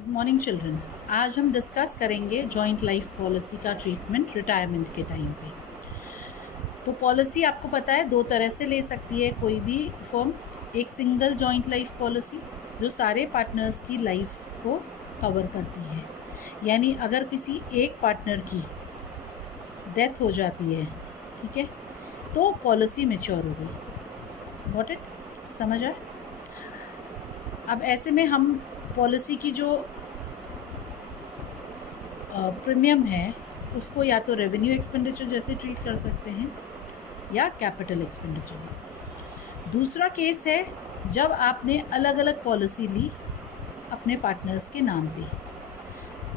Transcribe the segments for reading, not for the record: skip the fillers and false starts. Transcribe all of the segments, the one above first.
Good morning children. आज हम discuss करेंगे जॉइंट लाइफ पॉलिसी का ट्रीटमेंट रिटायरमेंट के टाइम पे। तो पॉलिसी आपको पता है दो तरह से ले सकती है कोई भी फर्म। एक सिंगल जॉइंट लाइफ पॉलिसी जो सारे पार्टनर्स की लाइफ को कवर करती है, यानी अगर किसी एक पार्टनर की डेथ हो जाती है, ठीक है, तो पॉलिसी मैच्योर हो गई। Got it? समझ आए? अब ऐसे में हम पॉलिसी की जो प्रीमियम है उसको या तो रेवेन्यू एक्सपेंडिचर जैसे ट्रीट कर सकते हैं या कैपिटल एक्सपेंडिचर जैसे। दूसरा केस है जब आपने अलग अलग पॉलिसी ली अपने पार्टनर्स के नाम पे।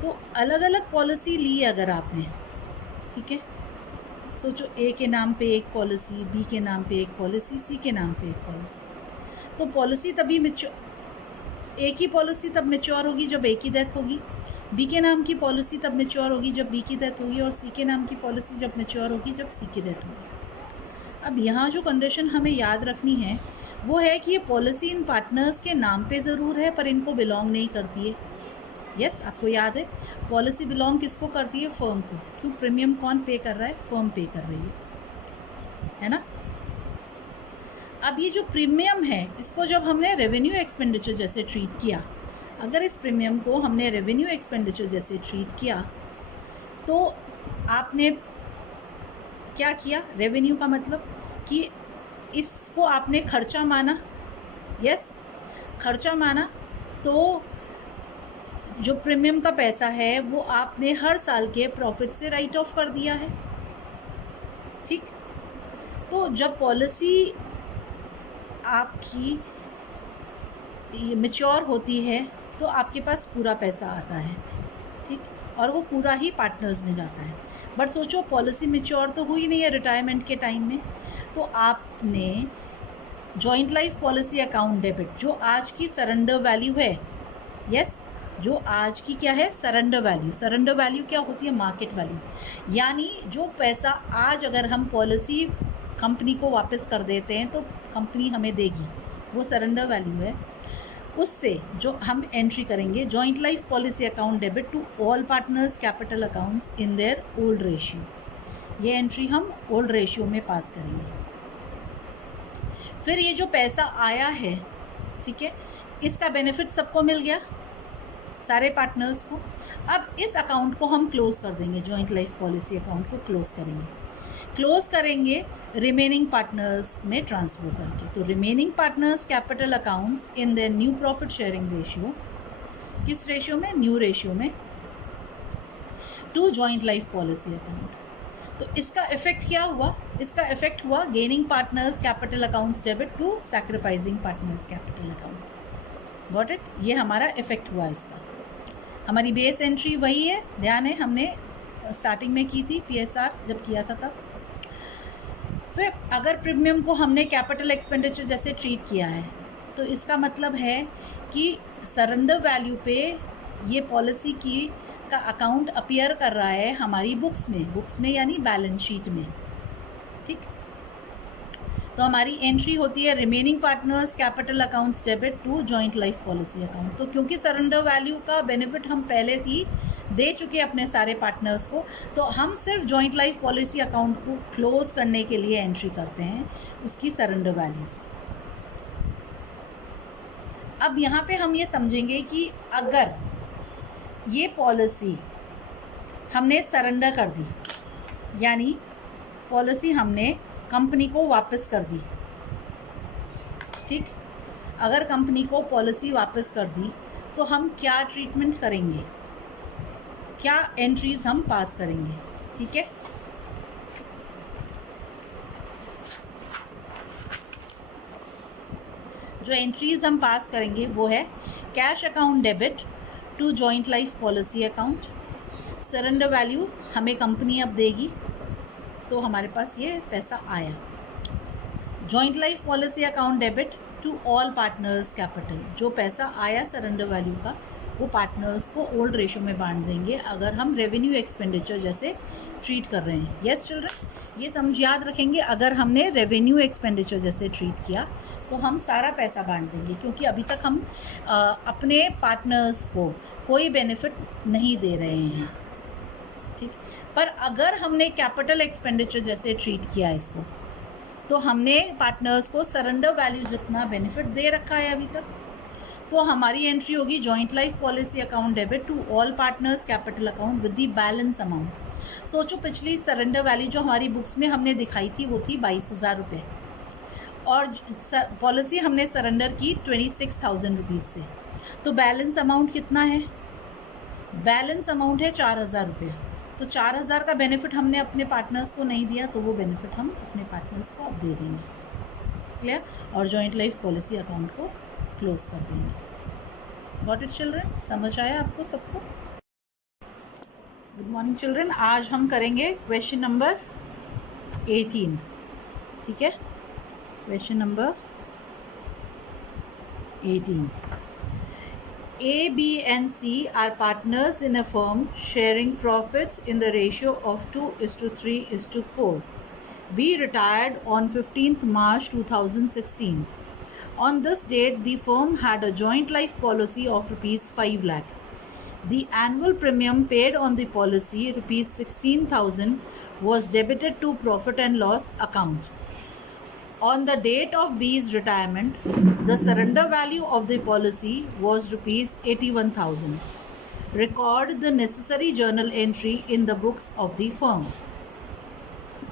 तो अलग अलग पॉलिसी ली अगर आपने, ठीक है, सोचो ए के नाम पे एक पॉलिसी, बी के नाम पे एक पॉलिसी, सी के नाम पे एक पॉलिसी। तो पॉलिसी तभी एक ही पॉलिसी तब मैच्योर होगी जब ए की डेथ होगी, बी के नाम की पॉलिसी तब मैच्योर होगी जब बी की डेथ होगी, और सी के नाम की पॉलिसी जब मैच्योर होगी जब सी की डेथ होगी। अब यहाँ जो कंडीशन हमें याद रखनी है वो है कि ये पॉलिसी इन पार्टनर्स के नाम पे ज़रूर है पर इनको बिलोंग नहीं करती है। यस, आपको याद है पॉलिसी बिलोंग किसको करती है? फर्म को। क्यों? प्रीमियम कौन पे कर रहा है? फर्म पे कर रही है ना। अब ये जो प्रीमियम है इसको जब हमने रेवेन्यू एक्सपेंडिचर जैसे ट्रीट किया, अगर इस प्रीमियम को हमने रेवेन्यू एक्सपेंडिचर जैसे ट्रीट किया तो आपने क्या किया? रेवेन्यू का मतलब कि इसको आपने खर्चा माना। यस, खर्चा माना। तो जो प्रीमियम का पैसा है वो आपने हर साल के प्रॉफिट से राइट ऑफ कर दिया है। ठीक, तो जब पॉलिसी आपकी मैच्योर होती है तो आपके पास पूरा पैसा आता है, ठीक, और वो पूरा ही पार्टनर्स में जाता है। बट सोचो पॉलिसी मैच्योर तो हुई नहीं है रिटायरमेंट के टाइम में, तो आपने joint life policy account debit जो आज की सरेंडर वैल्यू है, यस, जो आज की क्या है? Surrender value. सरेंडर वैल्यू क्या होती है? Market value. यानी जो पैसा आज अगर हम पॉलिसी कंपनी को वापस कर देते हैं तो कंपनी हमें देगी, वो सरेंडर वैल्यू है। उससे जो हम एंट्री करेंगे joint life policy account debit to all partners capital accounts in their old ratio, ये एंट्री हम ओल्ड रेशियो में पास करेंगे। फिर ये जो पैसा आया है, ठीक है, इसका बेनिफिट सबको मिल गया, सारे पार्टनर्स को। अब इस अकाउंट को हम क्लोज कर देंगे, जॉइंट लाइफ पॉलिसी अकाउंट को क्लोज करेंगे रिमेनिंग पार्टनर्स में ट्रांसफर करके। तो remaining partners capital accounts in their new profit sharing ratio, किस रेशियो में? न्यू रेशियो में, to joint life policy account. तो इसका इफेक्ट क्या हुआ? इसका इफेक्ट हुआ gaining partners capital accounts debit to sacrificing partners capital account. Got it? ये हमारा इफेक्ट हुआ इसका। हमारी बेस एंट्री वही है, ध्यान है हमने स्टार्टिंग में की थी पीएसआर जब किया था तब। फिर अगर प्रीमियम को हमने कैपिटल एक्सपेंडिचर जैसे ट्रीट किया है तो इसका मतलब है कि सरेंडर वैल्यू पे ये पॉलिसी की का अकाउंट अपीयर कर रहा है हमारी बुक्स में यानी बैलेंस शीट में। ठीक, तो हमारी एंट्री होती है remaining partners capital accounts debit to joint life policy account. तो क्योंकि सरेंडर वैल्यू का बेनिफिट हम पहले ही दे चुके अपने सारे पार्टनर्स को, तो हम सिर्फ जॉइंट लाइफ पॉलिसी अकाउंट को क्लोज करने के लिए एंट्री करते हैं उसकी सरेंडर वैल्यू से। अब यहाँ पे हम ये समझेंगे कि अगर ये पॉलिसी हमने सरेंडर कर दी, यानी पॉलिसी हमने कंपनी को वापस कर दी, ठीक, अगर कंपनी को पॉलिसी वापस कर दी तो हम क्या ट्रीटमेंट करेंगे, क्या एंट्रीज हम पास करेंगे? ठीक है, जो एंट्रीज हम पास करेंगे वो है cash account debit to joint life policy account. Surrender value हमें कंपनी अब देगी तो हमारे पास ये पैसा आया। Joint life policy account debit to all partners capital, जो पैसा आया सरेंडर वैल्यू का वो पार्टनर्स को ओल्ड रेशियो में बांट देंगे अगर हम रेवेन्यू एक्सपेंडिचर जैसे ट्रीट कर रहे हैं। यस चिल्ड्रन, ये समझ याद रखेंगे, अगर हमने रेवेन्यू एक्सपेंडिचर जैसे ट्रीट किया तो हम सारा पैसा बांट देंगे, क्योंकि अभी तक हम अपने पार्टनर्स को कोई बेनिफिट नहीं दे रहे हैं, ठीक। पर अगर हमने कैपिटल एक्सपेंडिचर जैसे ट्रीट किया इसको, तो हमने पार्टनर्स को सरेंडर वैल्यू जितना बेनिफिट दे रखा है अभी तक, तो हमारी एंट्री होगी joint life policy account debit to all partners capital account with the balance amount. सोचो, पिछली सरेंडर वैल्यू जो हमारी बुक्स में हमने दिखाई थी वो थी 22,000 रुपये, और पॉलिसी हमने सरेंडर की 26,000 रुपीज़ से, तो बैलेंस अमाउंट कितना है? बैलेंस अमाउंट है 4,000 रुपये। तो 4,000 का बेनिफिट हमने अपने पार्टनर्स को नहीं दिया, तो वो बेनिफिट हम अपने पार्टनर्स को अब दे देंगे, क्लियर। और जॉइंट लाइफ पॉलिसी अकाउंट को क्लोज कर देंगे। Got it children? समझ आया आपको सबको? Good morning children. आज हम करेंगे क्वेश्चन नंबर 18, ठीक है। Question number 18. A, B and C are partners in a firm sharing profits in the ratio of 2:3:4. B retired on 15th March 2016. On this date, the firm had a joint life policy of rupees 5 lakh. The annual premium paid on the policy, rupees 16,000, was debited to profit and loss account. On the date of B's retirement, the surrender value of the policy was rupees 81,000. Record the necessary journal entry in the books of the firm.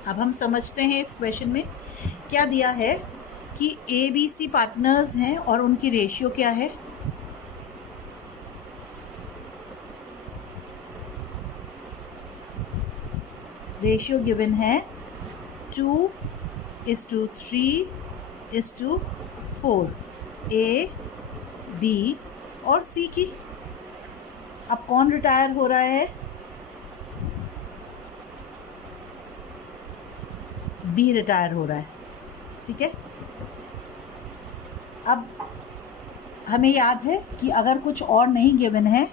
अब हम समझते हैं इस question में क्या दिया है कि ABC पार्टनर्स हैं और उनकी रेशियो क्या है। रेशियो गिवन है 2:3:4 A, B और C की। अब कौन रिटायर हो रहा है? B रिटायर हो रहा है, ठीक है। अब हमें याद है कि अगर कुछ और नहीं गिवन है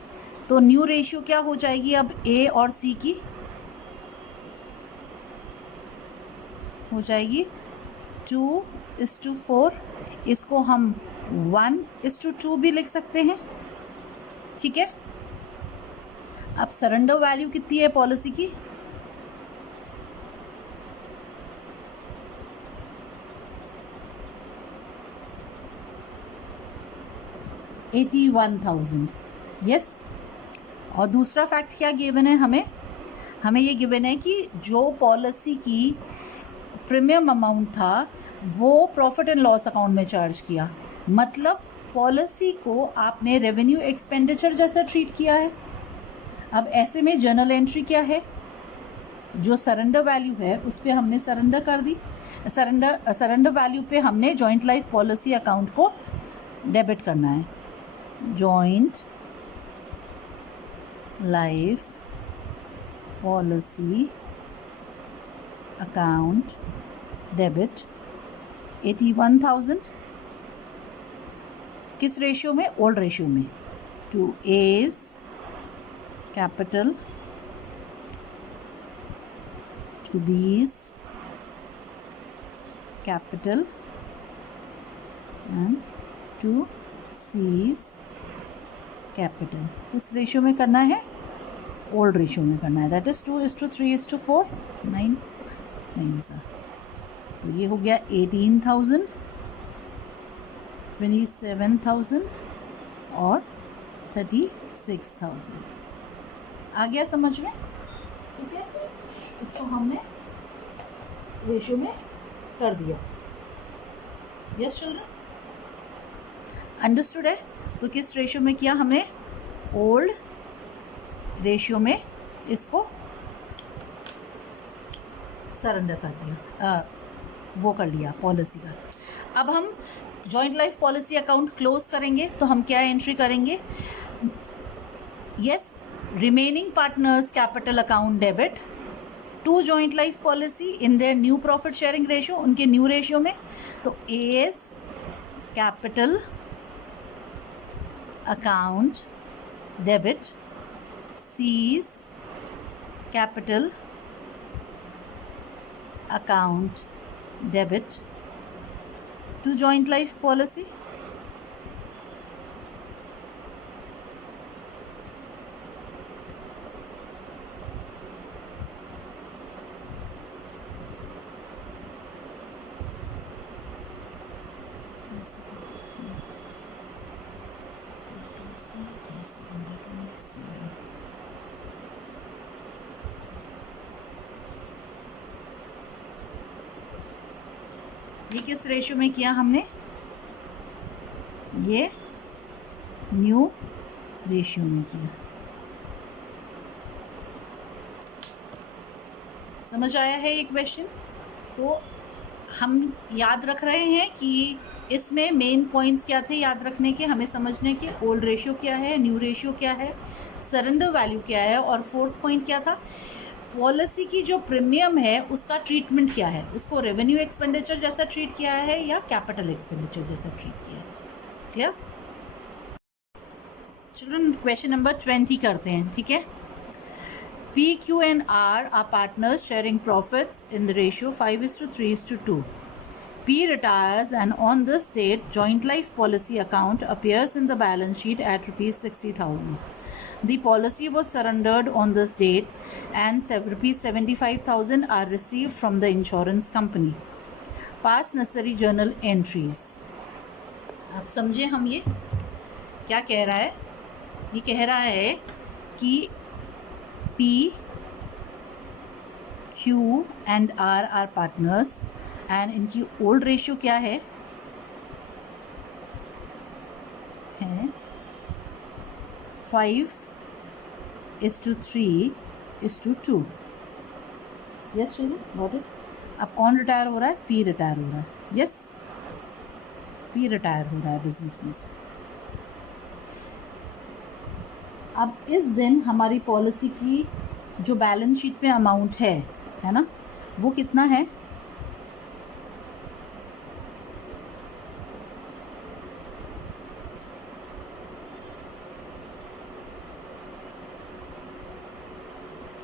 तो न्यू रेशियो क्या हो जाएगी अब A और C की? हो जाएगी 2:4। इसको हम 1:2 भी लिख सकते हैं, ठीक है। अब सरेंडर वैल्यू कितनी है पॉलिसी की? $81,000, यस। और दूसरा फैक्ट क्या गिवन है हमें ये गिवन है कि जो पॉलिसी की प्रीमियम अमाउंट था वो प्रॉफिट एंड लॉस अकाउंट में चार्ज किया, मतलब पॉलिसी को आपने रेवेन्यू एक्सपेंडिचर जैसा ट्रीट किया है। अब ऐसे में जर्नल एंट्री क्या है? जो सरेंडर वैल्यू है उस पर हमने सरेंडर कर दी, सरेंडर वैल्यू पे हमने जॉइंट लाइफ पॉलिसी अकाउंट को डेबिट करना है। Joint life policy account debit 81,000 किस रेशियो में? ओल्ड रेशियो में, to A's capital to B's capital and to C's capital. किस रेशियो में करना है? ओल्ड रेशियो में करना है, दैट इज 2:3:4 9 सा। तो ये हो गया 18,000, 27,000 और 36,000। आ गया समझ में? ठीक है, इसको हमने रेशियो में कर दिया। यस चिल्ड्रन, अंडरस्टूड है? तो किस रेशियो में किया हमने? ओल्ड रेशियो में इसको सरेंडर कर दिया, वो कर लिया पॉलिसी का। अब हम joint life policy account close करेंगे तो हम क्या एंट्री करेंगे? Yes, remaining partners capital account debit to joint life policy in their new profit sharing ratio, उनके न्यू रेशियो में। तो A's capital account debit C's capital account debit to joint life policy? ये किस ratio में किया हमने? ये new ratio में किया। समझ आया है ये क्वेश्चन? तो हम याद रख रहे हैं कि इसमें मेन पॉइंट्स क्या थे याद रखने के, हमें समझने के। ओल्ड रेशियो क्या है, न्यू रेशियो क्या है, सरेंडर वैल्यू क्या है, और फोर्थ पॉइंट क्या था, पॉलिसी की जो प्रीमियम है उसका ट्रीटमेंट क्या है, उसको रेवेन्यू एक्सपेंडिचर जैसा ट्रीट किया है या कैपिटल एक्सपेंडिचर जैसा ट्रीट किया है। क्लियर? चिल्ड्रन क्वेश्चन नंबर 20 करते हैं, ठीक है। P, Q and R are partners sharing profits in the ratio 5:3:2. P retires and on this date joint life policy account appears in the balance sheet at rupees 60,000. The policy was surrendered on this date and rupees 75,000 are received from the insurance company. Pass necessary journal entries. आप समझे हम ये क्या कह रहा है? ये कह रहा है कि P, Q and R are partners and इनकी ओल्ड रेशियो क्या है 5:3:2. Yes children, got it? अब कौन रिटायर हो रहा है? P रिटायर हो रहा है। यस, P रिटायर हो रहा है बिजनेस में से। अब इस दिन हमारी पॉलिसी की जो बैलेंस शीट में अमाउंट है ना, वो कितना है?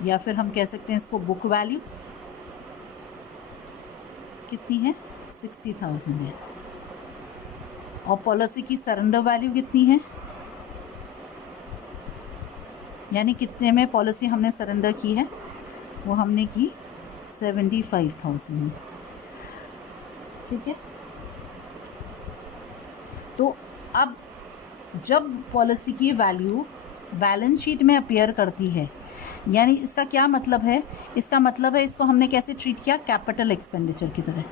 या फिर हम कह सकते हैं इसको बुक वैल्यू कितनी है? 60,000 है। और पॉलिसी की सरेंडर वैल्यू कितनी है, यानी कितने में पॉलिसी हमने सरेंडर की है? वो हमने की 75,000। ठीक है। तो अब जब पॉलिसी की वैल्यू बैलेंस शीट में अपीयर करती है, यानी इसका क्या मतलब है? इसका मतलब है इसको हमने कैसे ट्रीट किया? कैपिटल एक्सपेंडिचर की तरह।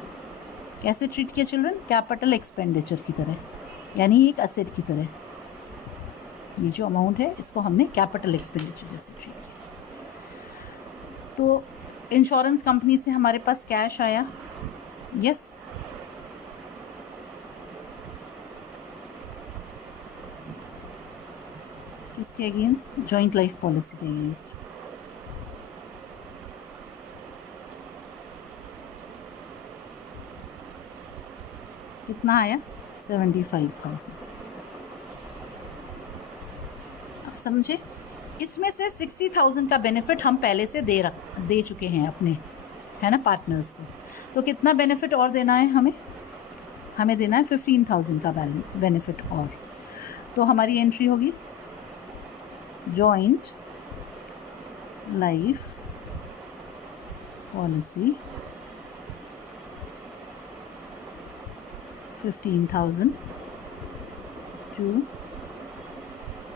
कैसे ट्रीट किया चिल्ड्रन? कैपिटल एक्सपेंडिचर की तरह, यानी एक असेट की तरह। ये जो अमाउंट है इसको हमने कैपिटल एक्सपेंडिचर जैसे ट्रीट किया। तो इंश्योरेंस कंपनी से हमारे पास कैश आया, यस। किसके अगेंस्ट? जॉइंट लाइफ पॉलिसी के अगेंस्ट। कितना आया? 75,000। आप समझे? इसमें से 60,000 का बेनिफिट हम पहले से दे चुके हैं अपने, है ना, पार्टनर्स को। तो कितना बेनिफिट और देना है हमें? हमें देना है 15,000 का बेनिफिट और। तो हमारी एंट्री होगी joint life policy 15,000 to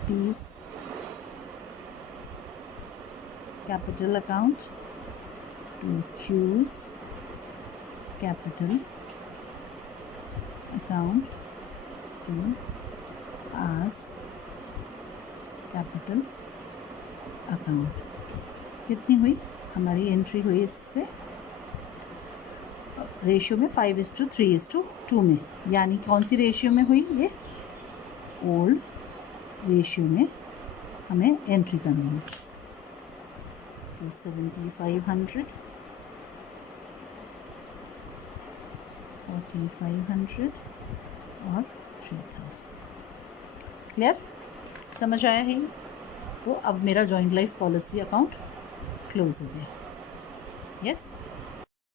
P's capital account to Q's capital account to R's capital account। कितनी हुई हमारी एंट्री? हुई इससे रेशियो में 5:3:2 में, यानी कौन सी रेशियो में हुई? ये ओल्ड रेशियो में हमें एंट्री करनी है। तो 7,500, 4,500 और 3,000। क्लियर? समझ आया है? तो अब मेरा joint life policy account close हो गया। यस।